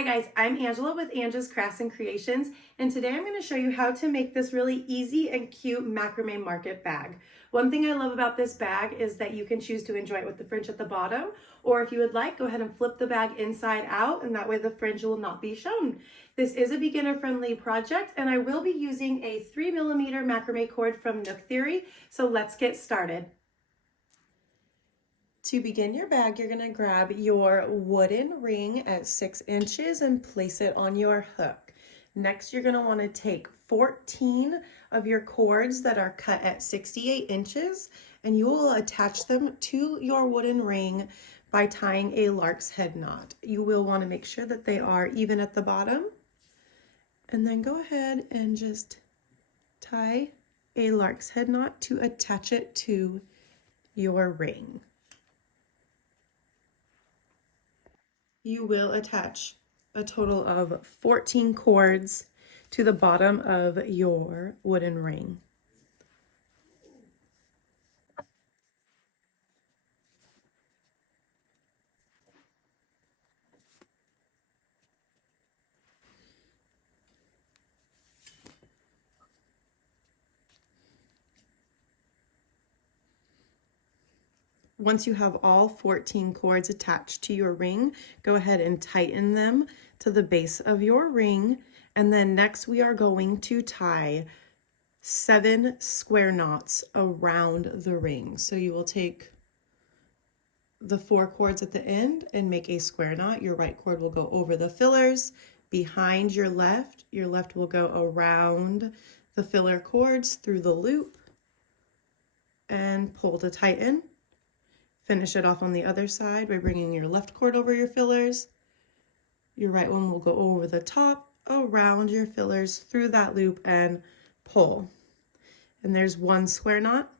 Hi guys, I'm Angela with Angela's Crafts and Creations, and today I'm going to show you how to make this really easy and cute macrame market bag. One thing I love about this bag is that you can choose to enjoy it with the fringe at the bottom, or if you would like, go ahead and flip the bag inside out, and that way the fringe will not be shown. This is a beginner-friendly project, and I will be using a 3mm macrame cord from Nook Theory, so let's get started. To begin your bag, you're going to grab your wooden ring at 6 inches and place it on your hook. Next, you're going to want to take 14 of your cords that are cut at 68 inches, and you will attach them to your wooden ring by tying a lark's head knot. You will want to make sure that they are even at the bottom, and then go ahead and just tie a lark's head knot to attach it to your ring. You will attach a total of 14 cords to the bottom of your wooden ring. Once you have all 14 cords attached to your ring, go ahead and tighten them to the base of your ring. And then next we are going to tie 7 square knots around the ring. So you will take the 4 cords at the end and make a square knot. Your right cord will go over the fillers behind your left. Your left will go around the filler cords through the loop and pull to tighten. Finish it off on the other side by bringing your left cord over your fillers. Your right one will go over the top, around your fillers, through that loop, and pull. And there's 1 square knot.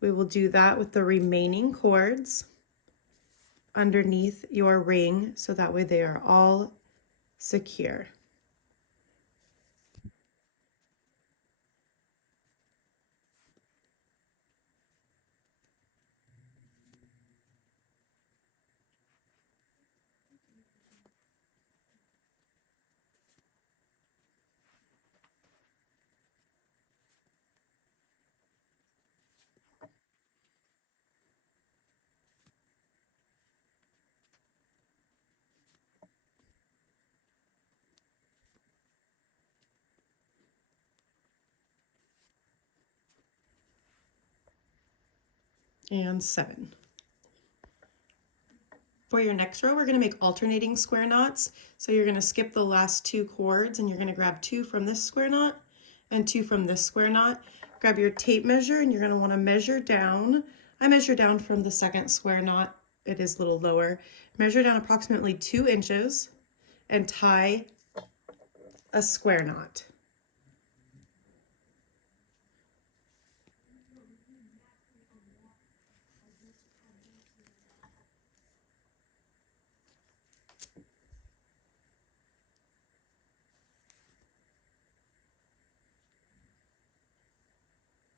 We will do that with the remaining cords underneath your ring, so that way they are all secure. And 7. For your next row, we're going to make alternating square knots. So you're going to skip the last 2 cords and you're going to grab 2 from this square knot and 2 from this square knot. Grab your tape measure and you're going to want to measure down. I measure down from the second square knot. It is a little lower. Measure down approximately 2 inches and tie a square knot.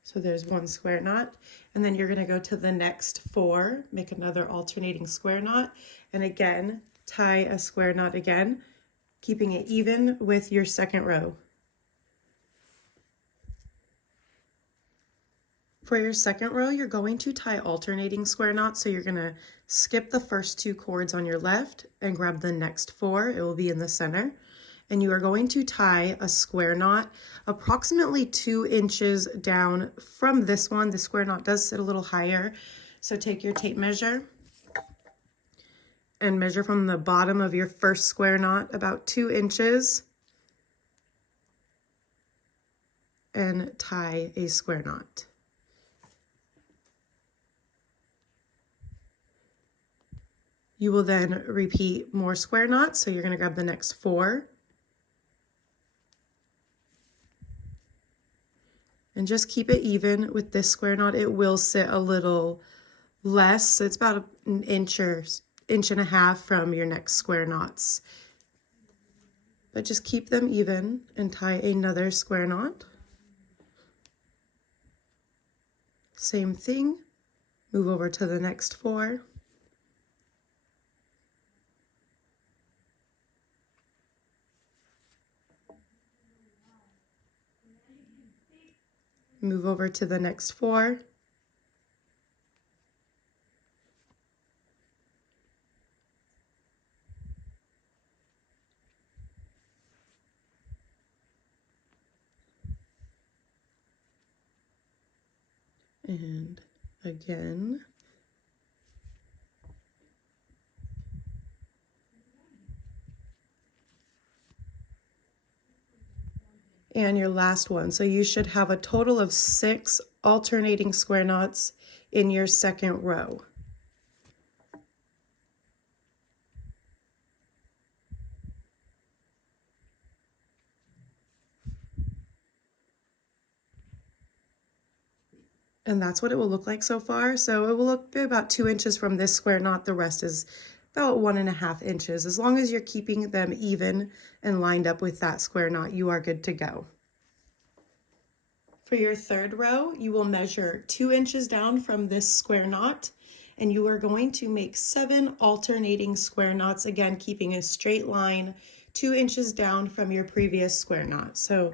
So there's 1 square knot, and then you're going to go to the next 4, make another alternating square knot, and again tie a square knot again, keeping it even with your second row. For your second row, you're going to tie alternating square knots, so you're going to skip the first 2 cords on your left and grab the next 4. It will be in the center. And you are going to tie a square knot approximately 2 inches down from this one. The square knot does sit a little higher, so take your tape measure and measure from the bottom of your first square knot about 2 inches and tie a square knot. You will then repeat more square knots, so you're going to grab the next 4. And just keep it even with this square knot. It will sit a little less, so it's about an inch or inch and a half from your next square knots. But just keep them even and tie another square knot. Same thing, move over to the next 4. Move over to the next 4. And again. And your last one. So you should have a total of 6 alternating square knots in your second row. And that's what it will look like so far. So it will look about 2 inches from this square knot. The rest is about 1.5 inches. As long as you're keeping them even and lined up with that square knot, you are good to go. For your third row, you will measure 2 inches down from this square knot, and you are going to make 7 alternating square knots, again, keeping a straight line 2 inches down from your previous square knot. So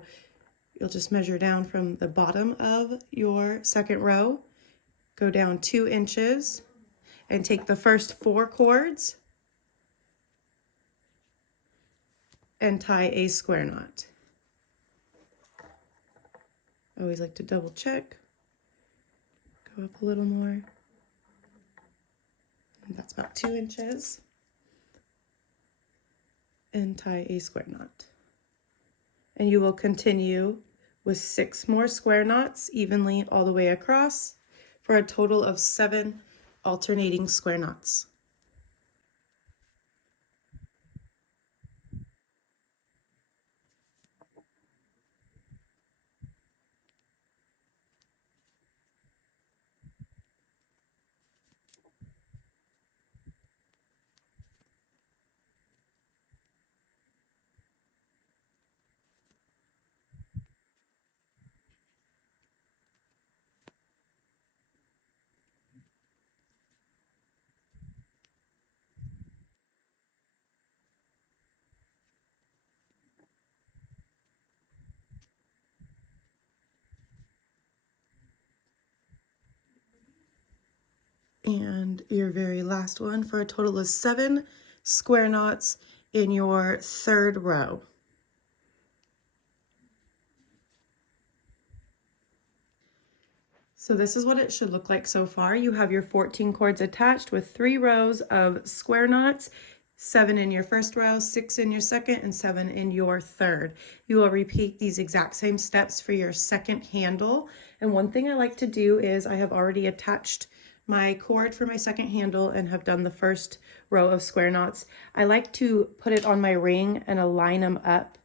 you'll just measure down from the bottom of your second row, go down 2 inches, and take the first 4 cords and tie a square knot. I always like to double check. Go up a little more. And that's about 2 inches. And tie a square knot. And you will continue with 6 more square knots evenly all the way across for a total of 7 alternating square knots. And your very last one for a total of 7 square knots in your third row. So this is what it should look like so far. You have your 14 cords attached with 3 rows of square knots, 7 in your first row, 6 in your second, and 7 in your third. You will repeat these exact same steps for your second handle. And one thing I like to do is I have already attached my cord for my second handle and have done the first row of square knots. I like to put it on my ring and align them up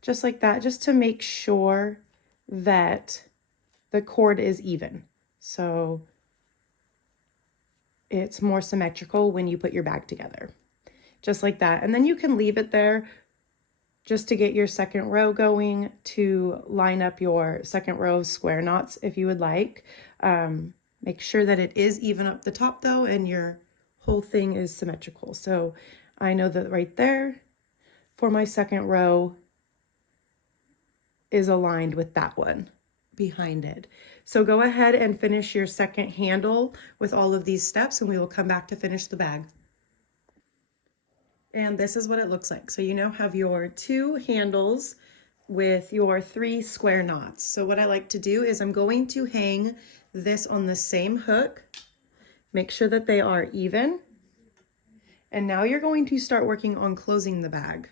just like that, just to make sure that the cord is even. So it's more symmetrical when you put your bag together, just like that. And then you can leave it there just to get your second row going, to line up your second row of square knots if you would like. Make sure that it is even up the top though, and your whole thing is symmetrical. So I know that right there for my second row is aligned with that one behind it. So go ahead and finish your second handle with all of these steps, and we will come back to finish the bag. And this is what it looks like. So you now have your 2 handles with your 3 square knots. So what I like to do is I'm going to hang this on the same hook. Make sure that they are even. And now you're going to start working on closing the bag.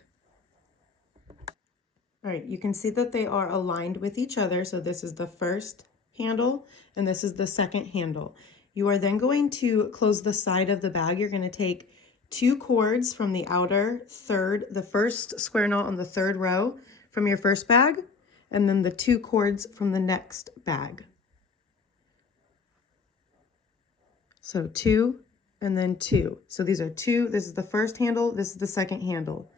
All right, you can see that they are aligned with each other. So this is the first handle and this is the second handle. You are then going to close the side of the bag. You're going to take 2 cords from the outer third, the first square knot on the third row from your first bag, and then the 2 cords from the next bag. So 2 and then 2. So these are 2. This is the first handle. This is the second handle.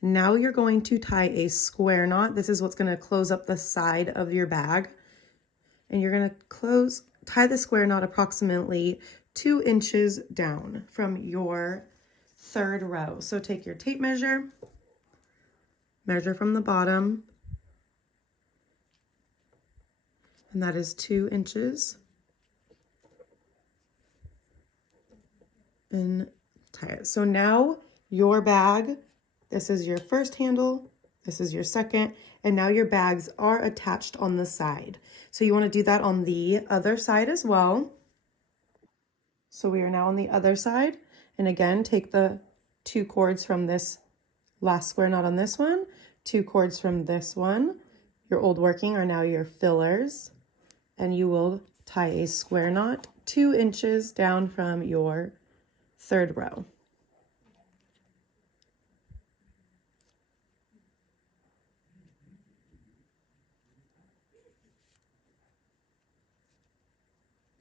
Now you're going to tie a square knot. This is what's going to close up the side of your bag. And you're going to tie the square knot approximately 2 inches down from your third row. So take your tape measure, measure from the bottom, and that is 2 inches. And tie it. So now your bag, this is your first handle, this is your second, and now your bags are attached on the side. So you want to do that on the other side as well. So we are now on the other side, and again, take the 2 cords from this last square knot on this one, 2 cords from this one. Your old working are now your fillers, and you will tie a square knot 2 inches down from your third row.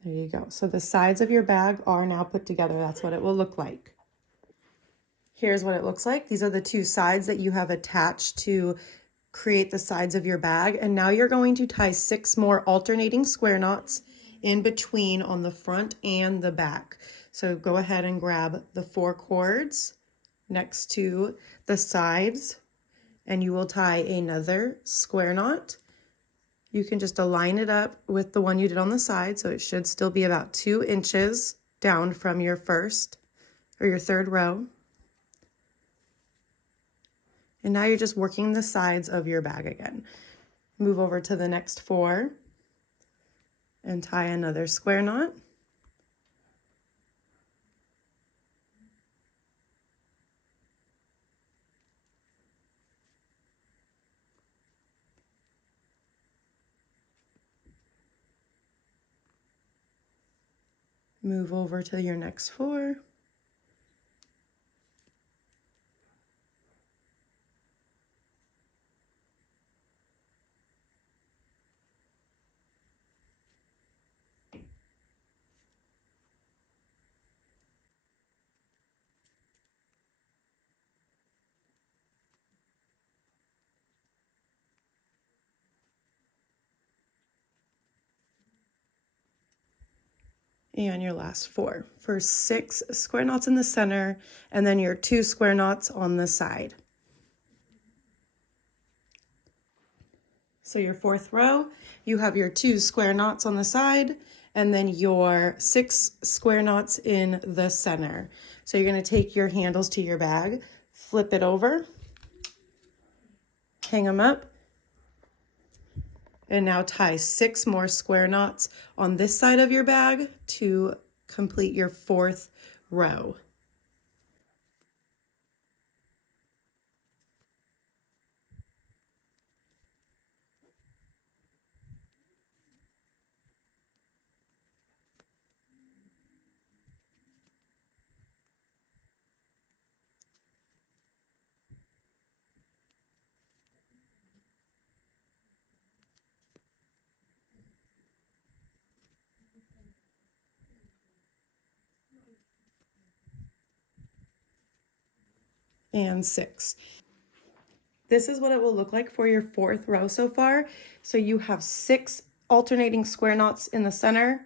There you go. So the sides of your bag are now put together. That's what it will look like. Here's what it looks like. These are the 2 sides that you have attached to create the sides of your bag. And now you're going to tie 6 more alternating square knots in between on the front and the back. So go ahead and grab the 4 cords next to the sides, and you will tie another square knot. You can just align it up with the one you did on the side, so it should still be about 2 inches down from your first or your third row. And now you're just working the sides of your bag again. Move over to the next 4 and tie another square knot. Move over to your next 4. And your last 4 for 6 square knots in the center, and then your 2 square knots on the side. So your 4th row, you have your 2 square knots on the side, and then your 6 square knots in the center. So you're going to take your handles to your bag, flip it over, hang them up, and now tie 6 more square knots on this side of your bag to complete your 4th row. And 6. This is what it will look like for your 4th row so far. So you have 6 alternating square knots in the center,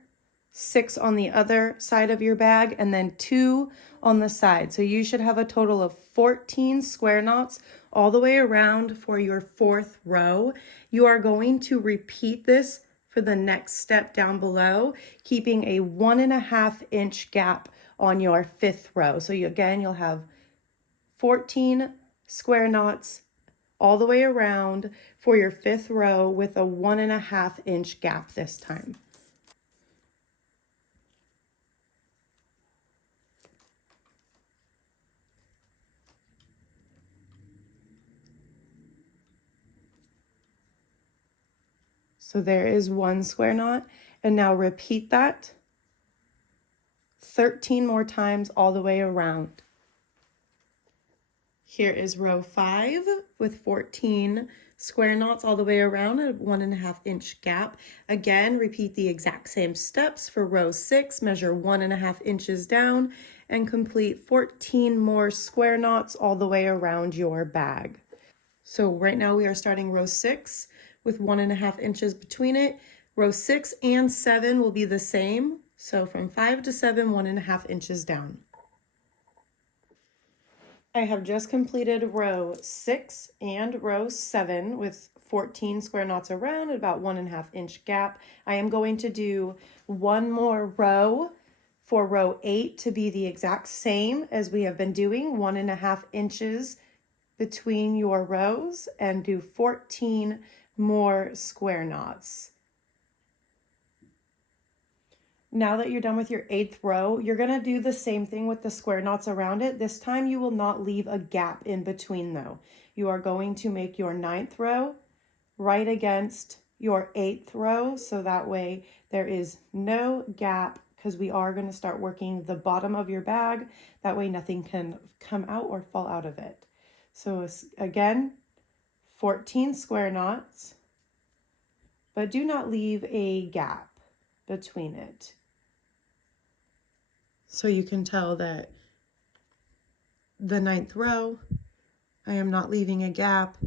6 on the other side of your bag, and then 2 on the side. So you should have a total of 14 square knots all the way around for your 4th row. You are going to repeat this for the next step down below, keeping a 1.5 inch gap on your 5th row. So you'll have 14 square knots all the way around for your 5th row with a 1.5 inch gap this time. So there is 1 square knot, and now repeat that 13 more times all the way around. Here is row 5 with 14 square knots all the way around, a 1.5 inch gap. Again, repeat the exact same steps for row 6, measure 1.5 inches down, and complete 14 more square knots all the way around your bag. So right now we are starting row 6 with 1.5 inches between it. Row 6 and 7 will be the same. So from 5 to 7, 1.5 inches down. I have just completed row 6 and row 7 with 14 square knots around at about 1.5 inch gap. I am going to do one more row for row 8 to be the exact same as we have been doing, 1.5 inches between your rows, and do 14 more square knots. Now that you're done with your 8th row, you're going to do the same thing with the square knots around it. This time you will not leave a gap in between though. You are going to make your 9th row right against your 8th row, so that way there is no gap, because we are going to start working the bottom of your bag. That way nothing can come out or fall out of it. So again, 14 square knots, but do not leave a gap between it. So you can tell that the 9th row, I am not leaving a gap.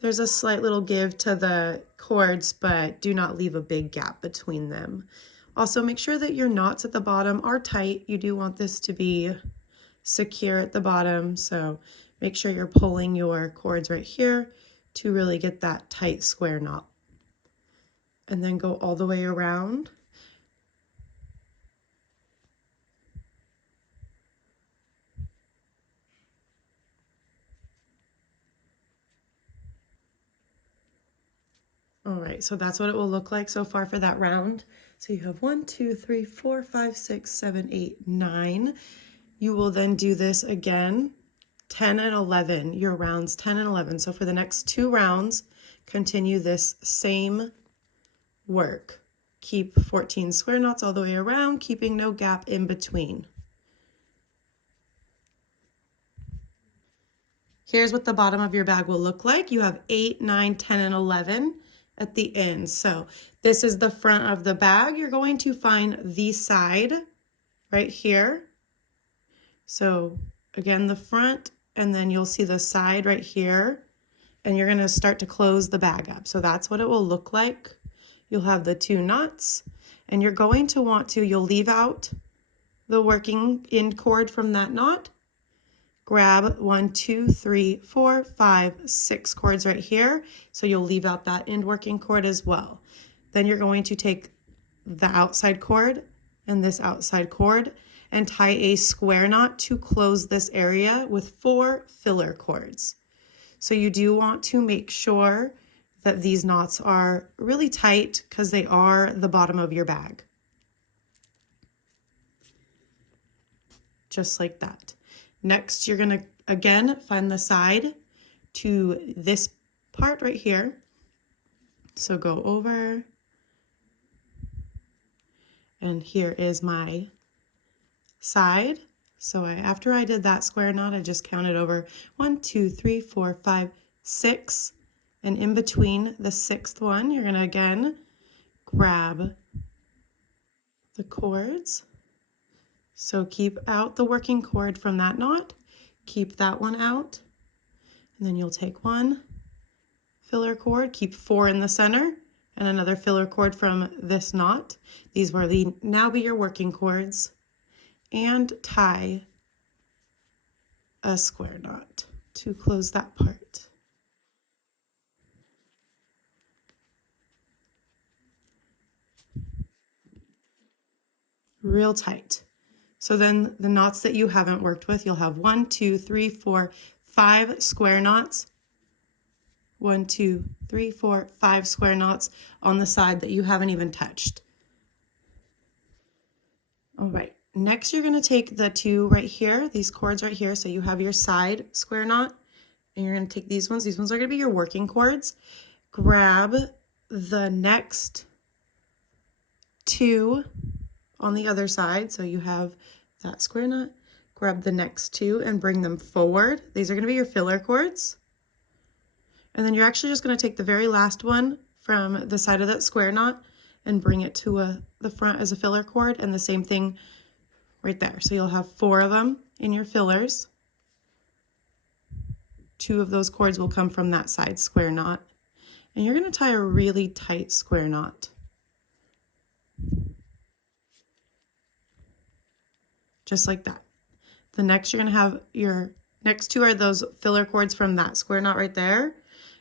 There's a slight little give to the cords, but do not leave a big gap between them. Also, make sure that your knots at the bottom are tight. You do want this to be secure at the bottom, so make sure you're pulling your cords right here to really get that tight square knot. And then go all the way around. All right, so that's what it will look like so far for that round. So you have 1, 2, 3, 4, 5, 6, 7, 8, 9. You will then do this again, 10 and 11, your rounds 10 and 11. So for the next 2 rounds, continue this same work. Keep 14 square knots all the way around, keeping no gap in between. Here's what the bottom of your bag will look like. You have 8, 9, 10, and 11 at the end. So this is the front of the bag. You're going to find the side right here. So again, the front, and then you'll see the side right here, and you're going to start to close the bag up. So that's what it will look like. You'll have the 2 knots, and you're going to want to, you'll leave out the working end cord from that knot. Grab 1, 2, 3, 4, 5, 6 cords right here. So you'll leave out that end working cord as well. Then you're going to take the outside cord and this outside cord and tie a square knot to close this area with 4 filler cords. So you do want to make sure that these knots are really tight, because they are the bottom of your bag. Just like that. Next, you're going to, again, find the side to this part right here. So go over, and here is my side. So after I did that square knot, I just counted over 1, 2, 3, 4, 5, 6. And in between the 6th one, you're going to again grab the cords. So keep out the working cord from that knot, keep that one out, and then you'll take 1 filler cord, keep 4 in the center, and another filler cord from this knot. These will now be your working cords, and tie a square knot to close that part. Real tight. So then the knots that you haven't worked with, you'll have 1, 2, 3, 4, 5 square knots. 1, 2, 3, 4, 5 square knots on the side that you haven't even touched. All right, next you're going to take the 2 right here, these cords right here. So you have your side square knot, and you're going to take these ones. These ones are going to be your working cords. Grab the next 2 on the other side. So you have that square knot, grab the next 2 and bring them forward. These are going to be your filler cords. And then you're actually just going to take the very last one from the side of that square knot and bring it to the front as a filler cord, and the same thing right there. So you'll have 4 of them in your fillers. 2 of those cords will come from that side square knot. And you're going to tie a really tight square knot. Just like that. The next, you're going to have your next 2 are those filler cords from that square knot right there.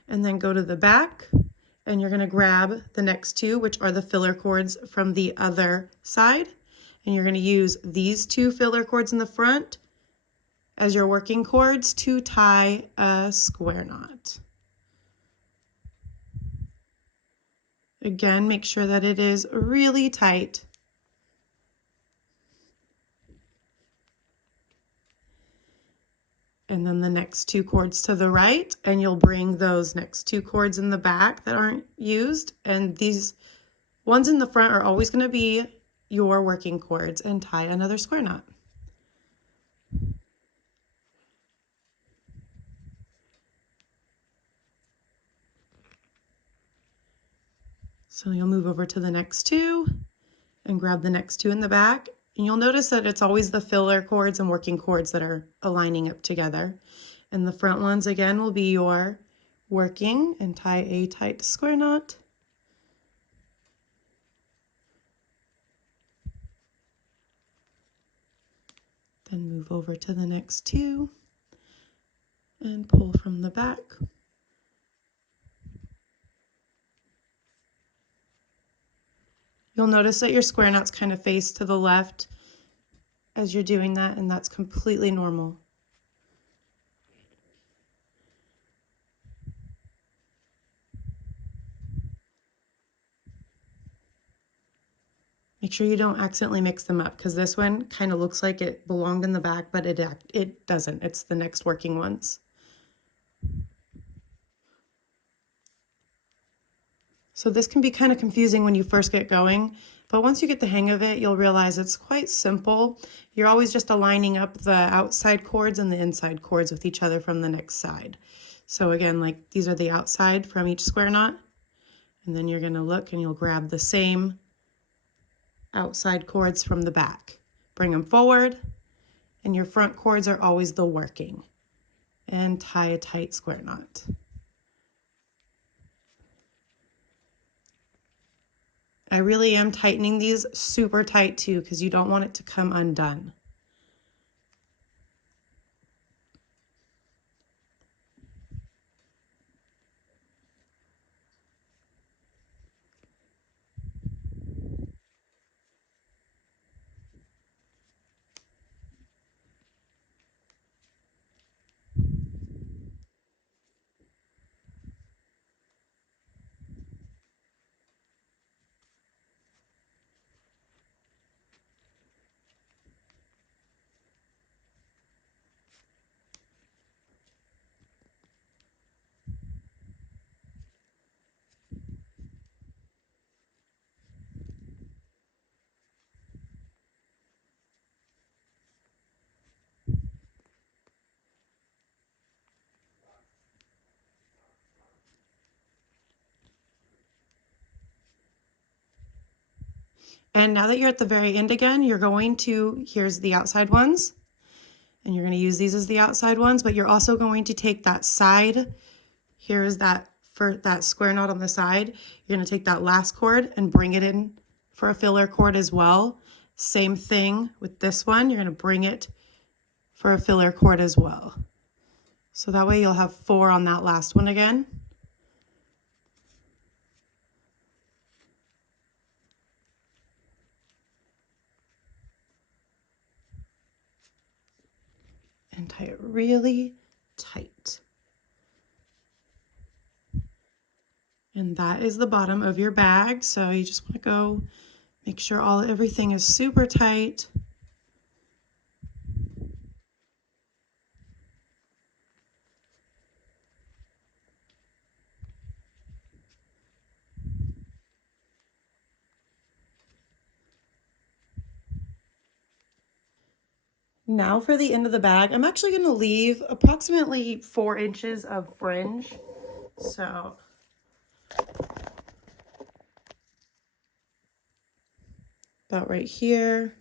and then go to the back, and you're going to grab the next two, which are the filler cords from the other side, and you're going to use these two filler cords in the front as your working cords to tie a square knot. Again, make sure that it is really tight. And then the next two cords to the right, and you'll bring those next two cords in the back that aren't used, and these ones in the front are always going to be your working cords, and tie another square knot. So you'll move over to the next two and grab the next two in the back, and you'll notice that it's always the filler cords and working cords that are aligning up together. And the front ones again will be your working, and tie a tight square knot. Then move over to the next two and pull from the back. You'll notice that your square knots kind of face to the left as you're doing that, and that's completely normal. Make sure you don't accidentally mix them up, because this one kind of looks like it belonged in the back, but it doesn't. It's the next working ones. So this can be kind of confusing when you first get going, but once you get the hang of it, you'll realize it's quite simple. You're always just aligning up the outside cords and the inside cords with each other from the next side. So again, like these are the outside from each square knot, and then you're going to look and you'll grab the same outside cords from the back. Bring them forward, and your front cords are always the working, and tie a tight square knot. I really am tightening these super tight too, because you don't want it to come undone. And now that you're at the very end again, you're going to, here's the outside ones, and you're going to use these as the outside ones, but you're also going to take that side, here's that, for that square knot on the side, you're going to take that last cord and bring it in for a filler cord as well. Same thing with this one, you're going to bring it for a filler cord as well. So that way you'll have 4 on that last one again. And tie it really tight. And that is the bottom of your bag. So you just want to go make sure everything is super tight. Now for the end of the bag, I'm actually going to leave approximately 4 inches of fringe. So about right here.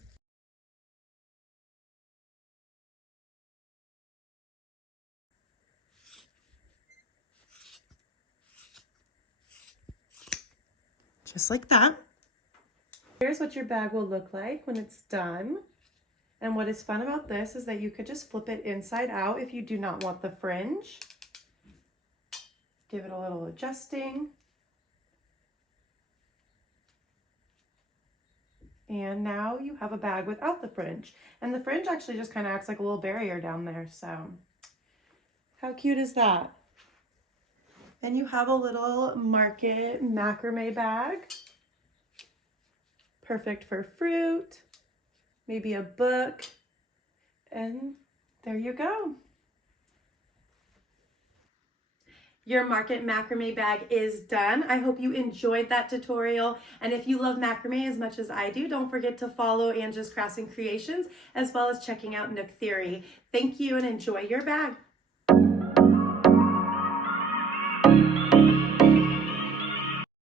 Just like that. Here's what your bag will look like when it's done. And what is fun about this is that you could just flip it inside out if you do not want the fringe. Give it a little adjusting. And now you have a bag without the fringe. And the fringe actually just kind of acts like a little barrier down there. So how cute is that? And you have a little market macrame bag. Perfect for fruit, maybe a book. And there you go. Your market macrame bag is done. I hope you enjoyed that tutorial. And if you love macrame as much as I do, don't forget to follow Angie's Crafts and Creations, as well as checking out Nook Theory. Thank you and enjoy your bag.